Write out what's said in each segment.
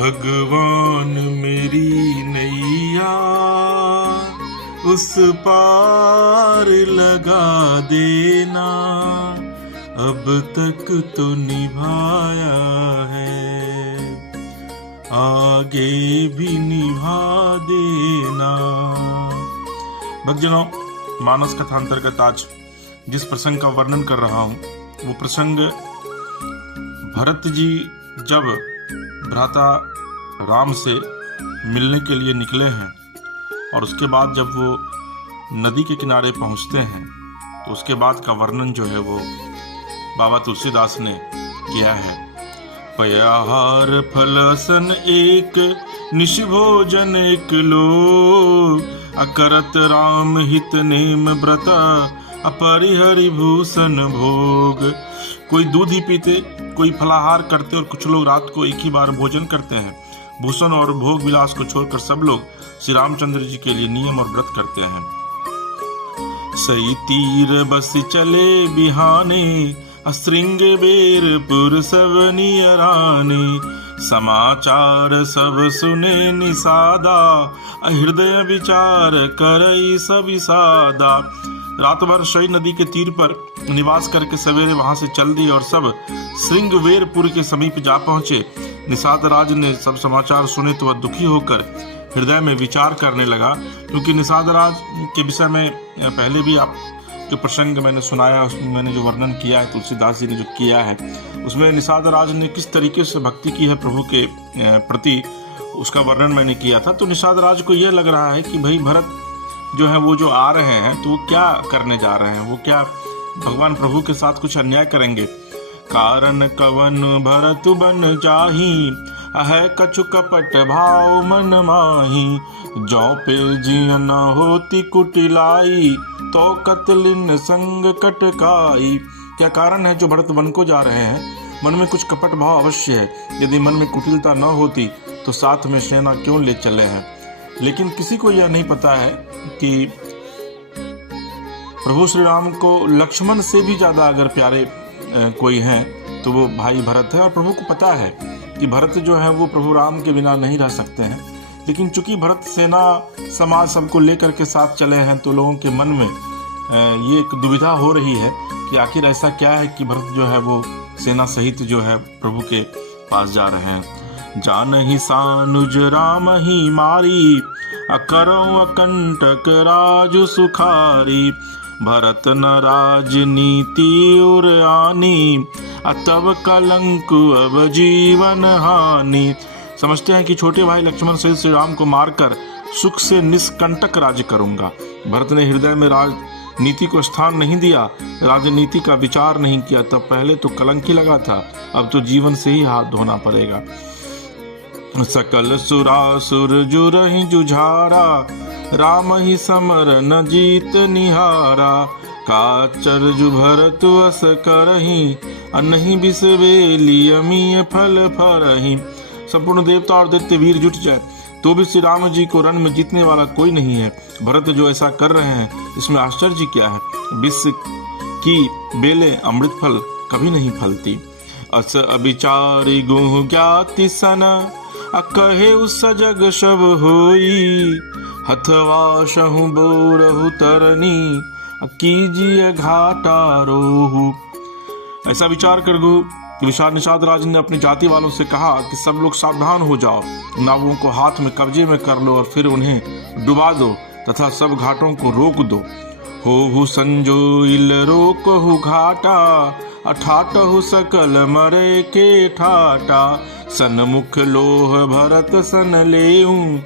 भगवान मेरी नैया उस पार लगा देना, अब तक तो निभाया है, आगे भी निभा देना। भक्तजनों, मानस कथांतर्गत आज जिस प्रसंग का वर्णन कर रहा हूँ वो प्रसंग भरत जी जब भ्राता राम से मिलने के लिए निकले हैं और उसके बाद जब वो नदी के किनारे पहुंचते हैं तो उसके बाद का वर्णन जो है वो बाबा तुलसीदास ने किया है। पयाहार फलसन एक निशि भोजन एक लोग, अकरत राम हित नेम व्रत अपरिहरि भूषण भोग। कोई दूध ही पीते, कोई फलाहार करते और कुछ लोग रात को एक ही बार भोजन करते हैं। भूषण और भोग विलास को छोड़कर सब लोग श्री रामचंद्र जी के लिए नियम और व्रत करते हैं। सई तीर बस चले बिहाने, श्रृंग बेरपुर सब नियराने, समाचार सब सुने निसादा, हृदय विचार करई सब सादा। रात भर शई नदी के तीर पर निवास करके सवेरे वहां से चल दिए और सब श्रृंगवेरपुर के समीप जा पहुंचे। निषाद राज ने सब समाचार सुने तो वह दुखी होकर हृदय में विचार करने लगा, क्योंकि निषाद राज के विषय में पहले भी आप जो प्रसंग मैंने सुनाया, उसमें मैंने जो वर्णन किया है, तुलसीदास जी ने जो किया है, उसमें निषाद राज ने किस तरीके से भक्ति की है प्रभु के प्रति, उसका वर्णन मैंने किया था। तो निषाद राज को यह लग रहा है कि भाई भरत जो है वो जो आ रहे हैं तो वो क्या करने जा रहे हैं, वो क्या भगवान प्रभु के साथ कुछ अन्याय करेंगे। कारण कवन भरत बन जाही, है कछु कपट भाव मन माही, जौ पे जिय न होती कुटिलाई, तो कतलिन संग कटकाई। क्या कारण है जो भरत वन को जा रहे हैं? मन में कुछ कपट भाव अवश्य है। यदि मन में कुटिलता न होती तो साथ में सेना क्यों ले चले हैं। लेकिन किसी को यह नहीं पता है कि प्रभु श्री राम को लक्ष्मण से भी ज्यादा अगर प्यारे कोई हैं तो वो भाई भरत है। और प्रभु को पता है कि भरत जो है वो प्रभु राम के बिना नहीं रह सकते हैं। लेकिन चूंकि भरत सेना समाज सबको लेकर के साथ चले हैं तो लोगों के मन में ये एक दुविधा हो रही है कि आखिर ऐसा क्या है कि भरत जो है वो सेना सहित जो है प्रभु के पास जा रहे हैं। जान ही सानुज राम ही मारी, अकरौ अकंटक राजु सुखारी, भरत न राजनीति उर आनी, तब कलंक अब जीवन हानि। समझते हैं कि छोटे भाई लक्ष्मण सहित श्री राम को मारकर सुख से निष्कंटक राज्य करूंगा। भरत ने हृदय में राजनीति को स्थान नहीं दिया, राजनीति का विचार नहीं किया, तब पहले तो कलंक ही लगा था, अब तो जीवन से ही हाथ धोना पड़ेगा। सकल सुरासुर जुरहि जुझारा, राम ही समर न जीत निहारा, काचर्जु भरत अस करहि, अनहि बिसवेली अमीय फल फरहि। संपूर्ण देवता और दैत्य वीर जुट जाए तो भी श्री राम जी को रण में जीतने वाला कोई नहीं है। भरत जो ऐसा कर रहे हैं इसमें आश्चर्य क्या है। विष की बेले अमृत फल कभी नहीं फलती। अस अविचारी गुह ज्ञाति सन, अकहे उस जग सब होई, हथवा शहु बोरहु तरनी, कीजिए घाटा रोहु। ऐसा विचार कर गु निषाद राज ने अपनी जाति वालों से कहा कि सब लोग सावधान हो जाओ, नावों को हाथ में कब्जे में कर लो और फिर उन्हें डुबा दो तथा सब घाटों को रोक दो। हो संजोइल रोकहु घाटा, अठाटहु सकल मरे के ठाटा, सन्मुख लोह भरत सन लेऊं,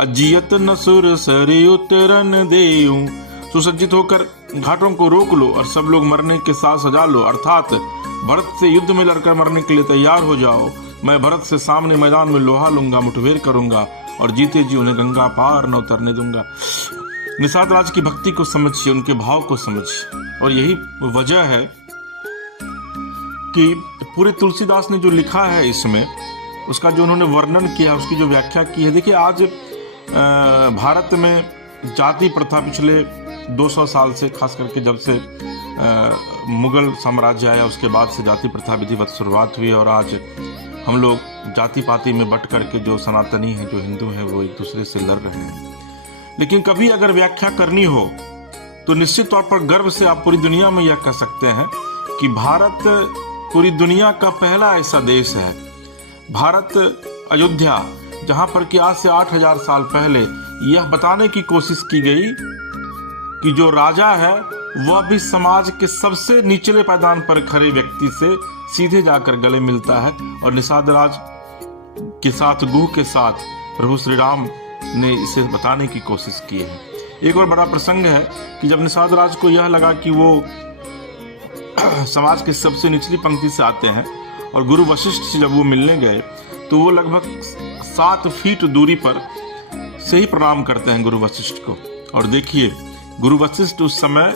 अजियत नसुर सरि उतरन देऊं। सुसज्जित होकर घाटों को रोक लो और सब लोग मरने के साथ सजा लो, अर्थात भरत से युद्ध में लड़कर मरने के लिए तैयार हो जाओ। मैं भरत से सामने मैदान में लोहा लूंगा, मुठभेड़ करूंगा और जीते जी उन्हें गंगा पार न उतरने दूंगा। निषाद राज की भक्ति को समझिए, उनके भाव को समझिए। और यही वजह है कि पूरे तुलसीदास ने जो लिखा है इसमें, उसका जो उन्होंने वर्णन किया, उसकी जो व्याख्या की है। देखिए, आज भारत में जाति प्रथा पिछले 200 साल से, खास करके जब से मुगल साम्राज्य आया उसके बाद से जाति प्रथा विधिवत शुरुआत हुई और आज हम लोग जाति पाति में बट करके जो सनातनी हैं, जो हिंदू हैं, वो एक दूसरे से लड़ रहे हैं। लेकिन कभी अगर व्याख्या करनी हो तो निश्चित तौर पर गर्व से आप पूरी दुनिया में यह कह सकते हैं कि भारत पूरी दुनिया का पहला ऐसा देश है, भारत अयोध्या, जहां पर कि आज से 8000 साल पहले यह बताने की कोशिश की गई कि जो राजा है वह भी समाज के सबसे निचले पायदान पर खड़े व्यक्ति से सीधे जाकर गले मिलता है। और निषाद राज के साथ, गुह के साथ प्रभु श्री राम ने इसे बताने की कोशिश की है। एक और बड़ा प्रसंग है कि जब निषाद राज को यह लगा कि वो समाज के सबसे निचली पंक्ति से आते हैं और गुरु वशिष्ठ से जब वो मिलने गए तो वो लगभग 7 फीट दूरी पर से ही प्रणाम करते हैं गुरु वशिष्ठ को। और देखिए, गुरु वशिष्ठ उस समय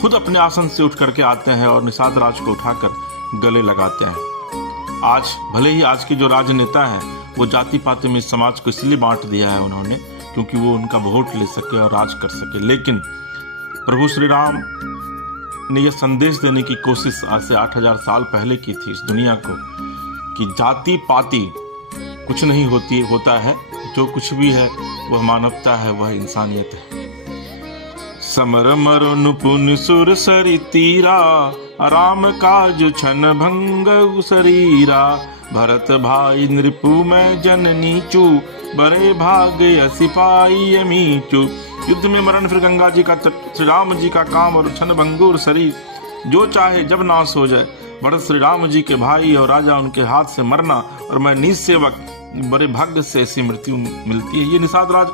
खुद अपने आसन से उठ करके आते हैं और निषाद राज को उठाकर गले लगाते हैं। आज भले ही आज के जो राजनेता हैं वो जाति पाति में समाज को इसलिए बांट दिया है उन्होंने क्योंकि वो उनका वोट ले सके और राज कर सके, लेकिन प्रभु श्री राम ने यह संदेश देने की कोशिश आज से 8000 साल पहले की थी इस दुनिया को कि जाति पाति कुछ नहीं होता है, जो कुछ भी है वह मानवता है, वह इंसानियत है। समर मरु नुपुन सुर सरि तीरा, राम काज छन भंग शरीरा, भरत भाई नृपु मैं जननी चू, बड़े भाग्य सिपाही मीचू। युद्ध में मरण फिर गंगा जी का तट, श्री राम जी का काम और छन भंगुर शरीर, जो चाहे जब नाश हो जाए। भरत श्री राम जी के भाई और राजा, उनके हाथ से मरना, और मैं नीच सेवक, बड़े भाग्य से ऐसी मृत्यु मिलती है। ये निषाद राज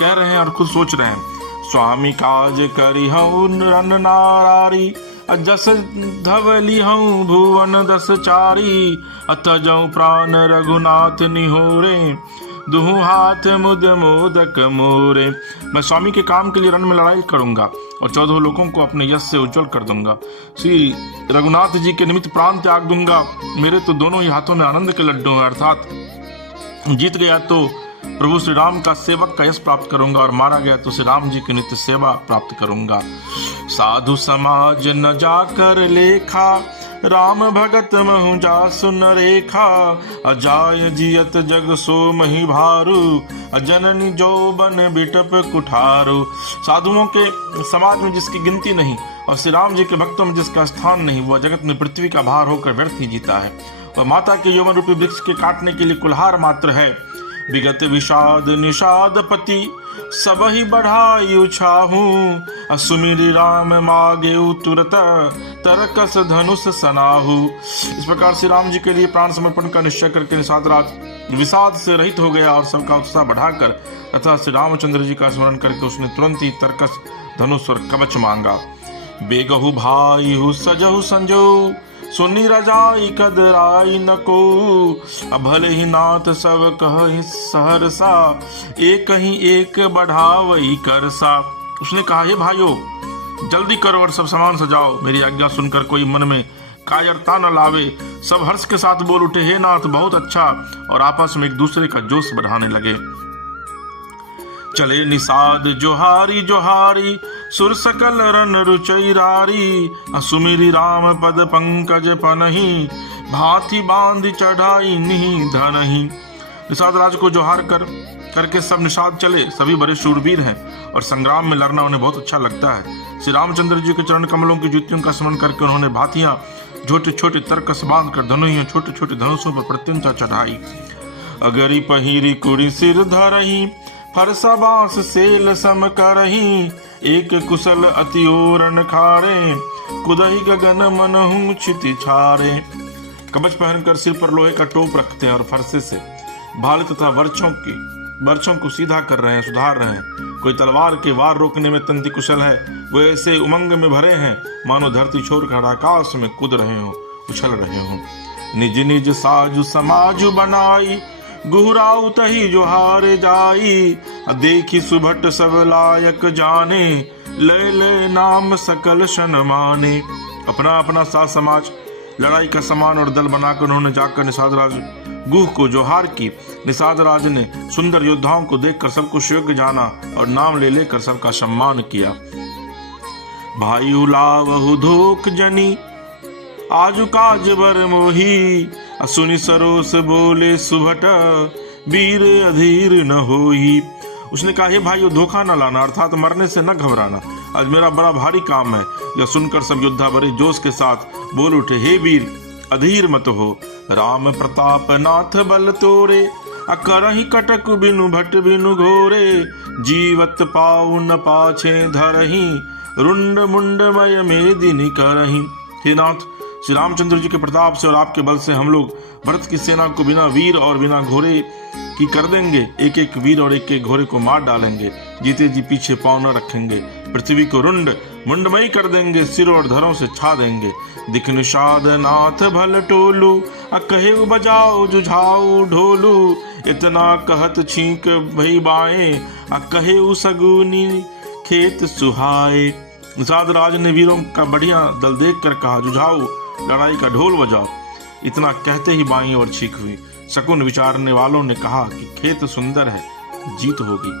कह रहे हैं और खुद सोच रहे हैं। स्वामी काज करी हूँ रन नारी, जस धवली हूँ भुवन दस चारी, अत जऊ प्राण रघुनाथ निहोरे, दुहु हाथ मुद मोदक मोरे। मैं स्वामी के काम के लिए रण में लड़ाई करूंगा और 14 लोगों को अपने यश से उज्जवल कर दूंगा। श्री रघुनाथ जी के निमित्त प्राण त्याग दूंगा। मेरे तो दोनों ही हाथों में आनंद के लड्डू हैं, अर्थात जीत गया तो प्रभु श्री राम का सेवक का यश प्राप्त करूंगा और मारा गया तो श्री राम जी की नित्य सेवा प्राप्त करूंगा। साधु समाज न जाकर लेखा, राम भगत महु जासु न रेखा, अजाय जियत जग सो मही भारू, अजननी जौबन बिटप कुठारू। साधुओं के समाज में जिसकी गिनती नहीं और श्री राम जी के भक्तों में जिसका स्थान नहीं, वह जगत में पृथ्वी का भार होकर व्यर्थ ही जीता है। वह माता के यौवन रूपी वृक्ष के काटने के लिए कुल्हार मात्र है। विगत विषाद निषाद पति, सब ही बढ़ायु छाहू, असुमिरी राम मागे तुरत, तरकस धनुष सनाहू। इस प्रकार श्री राम जी के लिए प्राण समर्पण का निश्चय करके निषाद राज विषाद से रहित हो गया और सबका उत्साह बढ़ाकर तथा श्री रामचंद्र जी का स्मरण करके उसने तुरंत ही तरकस, धनुष और कवच मांगा। बेगहु भाई हु सजहु संजो, सुनी रजाई कदराई न को, भले ही नाथ सब कहि सहरसा, एक ही एक बढ़ावई करसा। उसने कहा, हे भाइयों, जल्दी करो और सब सामान सजाओ। मेरी आज्ञा सुनकर कोई मन में कायरता न लावे। सब हर्ष के साथ बोल उठे, हे नाथ बहुत अच्छा, और आपस में एक दूसरे का जोश बढ़ाने लगे। चले निषाद जोहारी जोहारी, सुर सकल रन रुचैरारी, सुमिरी राम पद पंकज पनहि, भांति बांध चढ़ाई निहि धनहि। निषाद राज को जोहार करके सब निषाद चले। सभी बड़े शूरवीर हैं और संग्राम में लड़ना उन्हें बहुत अच्छा लगता है। श्री रामचंद्र जी के चरण कमलों की ज्योतियों का स्मरण करके उन्होंने भांतियां छोटे छोटे तरकस बांध कर धनुहियों छोटे छोटे धनुषों पर प्रत्यंचा चढ़ाई। अगरी पहिरी कुड़ी सिर धरही, फरसा बांस सेल सम करही, एक कुशल अति ओरण खारे, कुदही गगन मनहु क्षिति छारे। कवच पहनकर सिर पर लोहे का टोप रखते हैं और फरसे से भाले तथा बर्छों को सीधा कर रहे हैं, सुधार रहे हैं। कोई तलवार के वार रोकने में तंति कुशल है, वो ऐसे उमंग में भरे हैं मानो धरती छोड़कर आकाश में कूद रहे हो, उछल रहे हो। निज निज साजु समाजु बनाई, गुहराऊ तही जोहारे जाई, देखी सुभट सब लायक जाने, ले ले नाम सकल शन माने। अपना अपना साथ समाज लड़ाई का सामान और दल बनाकर उन्होंने जाकर निषाद राज गुह को जोहार की। निषाद राज ने सुंदर योद्धाओं को देखकर सबको योग्य जाना और नाम ले लेकर सबका सम्मान किया। भाई उलावहु धोख जनी, आजु काज बर मोही, असुनि सरोस बोले सुभट, वीर अधीर न होई। उसने कहा, हे भाई, धोखा न लाना, अर्थात मरने से न घबराना, आज मेरा बड़ा भारी काम है। यह सुनकर सब योद्धा बड़े जोश के साथ बोल उठे, हे वीर, अधीर मत हो, राम प्रताप नाथ बल तोरे, अकरहि कटक बिनु भट बिनु घोरे, जीवत पाऊ न पाछे धरहि, रुंड मुंड मय मेदिनी करहि। हे नाथ, श्री रामचंद्र जी के प्रताप से और आपके बल से हम लोग भरत की सेना को बिना वीर और बिना घोड़े की कर देंगे। एक एक वीर और एक एक घोड़े को मार डालेंगे, जीते जी पीछे पांव न रखेंगे, पृथ्वी को रुंड मुंडमयी कर देंगे, सिर और धरों से छा देंगे। दिख निषाद नाथ भल टोलू, कहे बजाओ जुझाओ ढोलू, इतना कहत छींक भई बाए, कहे सगुनी खेत सुहाए। निषाद राज ने वीरों का बढ़िया दल देख कर कहा, जुझाओ, लड़ाई का ढोल बजाओ। इतना कहते ही बाईं ओर छींक हुई। शकुन विचारने वालों ने कहा कि खेत सुंदर है, जीत होगी।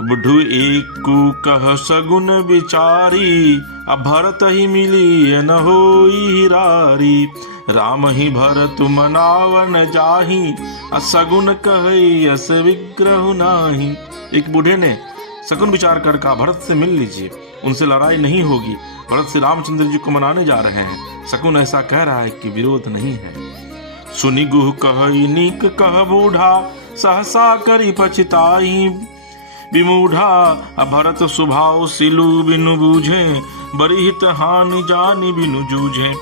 बुढ़ू एक कह सगुन विचारी, अब भरत ही मिली न होई हिरारी, राम ही भरत मनावन जाही, असगुन कही अस विग्रह नाही। एक बूढ़े ने शकुन विचार कर कहा, भरत से मिल लीजिए, उनसे लड़ाई नहीं होगी, भरत से रामचंद्र जी को मनाने जा रहे हैं। शकुन ऐसा कह रहा है कि विरोध नहीं है। सुनि गुह कहि नीक कह बूढ़ा, सहसा करी पछताई विमूढ़ा, भरत स्वभाव सिलु बिनु बूझे, बड़ी हित हानि जानी बिनु जूझे।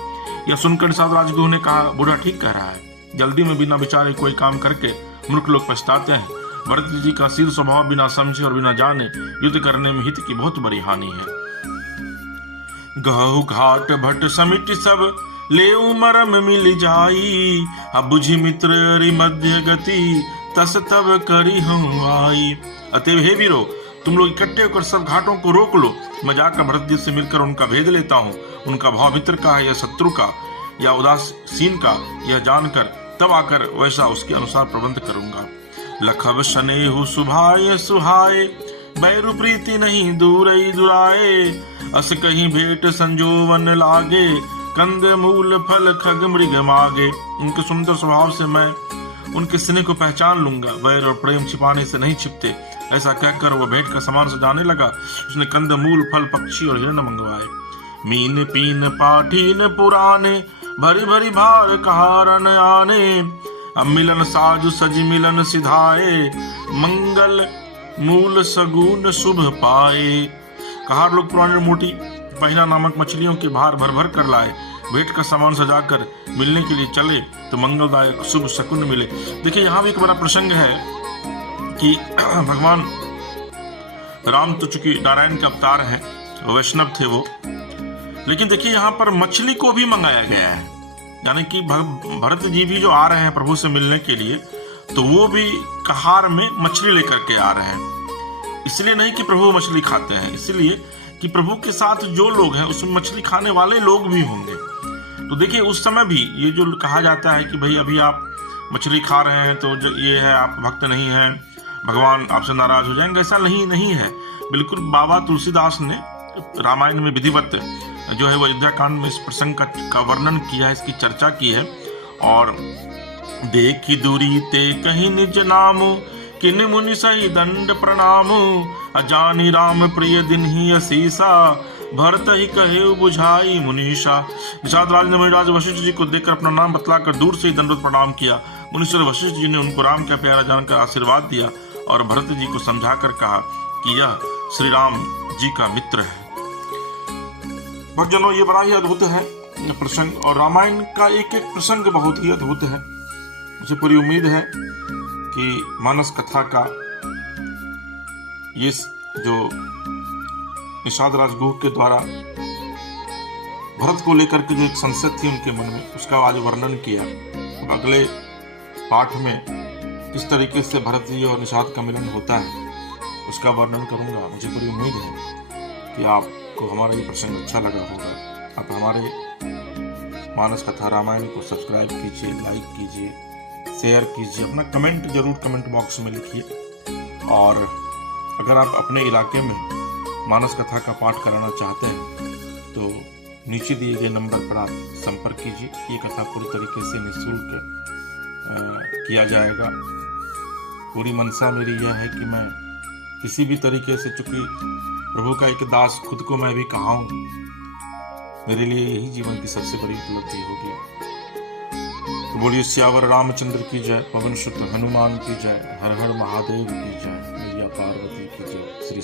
यह सुनकर साथ राजगुह ने कहा, बूढ़ा ठीक कह रहा है, जल्दी में बिना विचारे कोई काम करके मूर्ख लोग पछताते हैं। भरत जी का शील स्वभाव बिना समझे और बिना जाने युद्ध करने में हित की बहुत बड़ी हानि है। गहु घाट भट समिट सब ले मरम मिल जाई, अब बुझी मित्र अरि मध्य गति, तस तब करी हूँ आई। अतएव हे वीरो, तुम लोग इकट्ठे होकर सब घाटों को रोक लो, मैं जाकर भरत जी से मिलकर उनका भेद लेता हूँ। उनका भाव मित्र का है या शत्रु का या उदासीन का, यह जानकर तब आकर वैसा उसके अनुसार प्रबंध करूंगा। लखब स्नेहु सुभाए सुहाए, बैरु प्रीति नहीं दूरई दुराए, अस कहीं भेंट संजोवन लागे, कंद मूल फल खग मृग मागे। उनके सुंदर स्वभाव से मैं उनके स्नेह को पहचान लूंगा, वैर और प्रेम छिपाने से नहीं छिपते। ऐसा कहकर वह भेंट का सामान सजाने लगा। उसने कंद मूल फल पक्षी और हिरण मंगवाए। मीन पीन पाठीन पुराने, भरी भरी भार कहारन आने, अब मिलन साजु सज मिलन सिधाए, मंगल मूल सगुन शुभ पाए। कहार लोग पुराने मोटी पहिना नामक मछलियों के भार भर भर कर लाए। भेंट का सामान सजाकर मिलने के लिए चले तो मंगलदायक शुभ शकुन मिले। देखिए, यहाँ भी एक बड़ा प्रसंग है कि भगवान राम तो चूंकि नारायण के अवतार हैं, वैष्णव थे वो, लेकिन देखिए यहाँ पर मछली को भी मंगाया गया है। यानी कि भरत जी भी जो आ रहे हैं प्रभु से मिलने के लिए, तो वो भी कहार में मछली लेकर के आ रहे हैं। इसलिए नहीं कि प्रभु मछली खाते हैं, इसलिए कि प्रभु के साथ जो लोग हैं उसमें मछली खाने वाले लोग भी होंगे। तो देखिए, उस समय भी ये जो कहा जाता है कि भाई अभी आप मछली खा रहे हैं तो ये है आप भक्त नहीं हैं, भगवान आपसे नाराज हो जाएंगे, ऐसा नहीं है। बिल्कुल बाबा तुलसीदास ने रामायण में विधिवत जो है वो अयोध्या कांड में इस प्रसंग का वर्णन किया है, इसकी चर्चा की है। और देखी दूरी ते कहीं निज नामो, किन मुनि सही दंड प्रणामो, अजानी राम प्रिय दिन ही असीसा, भरत ही कहे बुझाई मुनीषा। निषाद राज ने मुनिराज वशिष्ठ जी को देखकर अपना नाम बतलाकर दूर से ही दंडवत प्रणाम किया। मुनीश्वर वशिष्ठ जी ने उनको राम का प्यारा जानकर आशीर्वाद दिया और भरत जी को समझाकर कहा कि यह श्री राम जी का मित्र है। भक्तजनों, ये बड़ा ही अद्भुत है प्रसंग, और रामायण का एक एक प्रसंग बहुत ही अद्भुत है। मुझे पूरी उम्मीद है कि मानस कथा का ये जो निषाद राजगुह के द्वारा भरत को लेकर के जो एक संशय थी उनके मन में, उसका आज वर्णन किया। अब अगले पाठ में किस तरीके से भरत जी और निषाद का मिलन होता है उसका वर्णन करूंगा। मुझे पूरी उम्मीद है कि आपको हमारा ये प्रसंग अच्छा लगा होगा। आप हमारे मानस कथा रामायण को सब्सक्राइब कीजिए, लाइक कीजिए, शेयर कीजिए, अपना कमेंट जरूर कमेंट बॉक्स में लिखिए। और अगर आप अपने इलाके में मानस कथा का पाठ कराना चाहते हैं तो नीचे दिए गए नंबर पर आप संपर्क कीजिए। ये कथा पूरी तरीके से निःशुल्क किया जाएगा। पूरी मनसा मेरी यह है कि मैं किसी भी तरीके से, चूंकि प्रभु का एक दास खुद को मैं भी कहा हूं, मेरे लिए यही जीवन की सबसे बड़ी उपलब्धि होगी। तो बोलिए सियावर रामचंद्र की जय, पवन सुत हनुमान की जय, हर हर महादेव की जय, मैया पार्वती की जय। श्री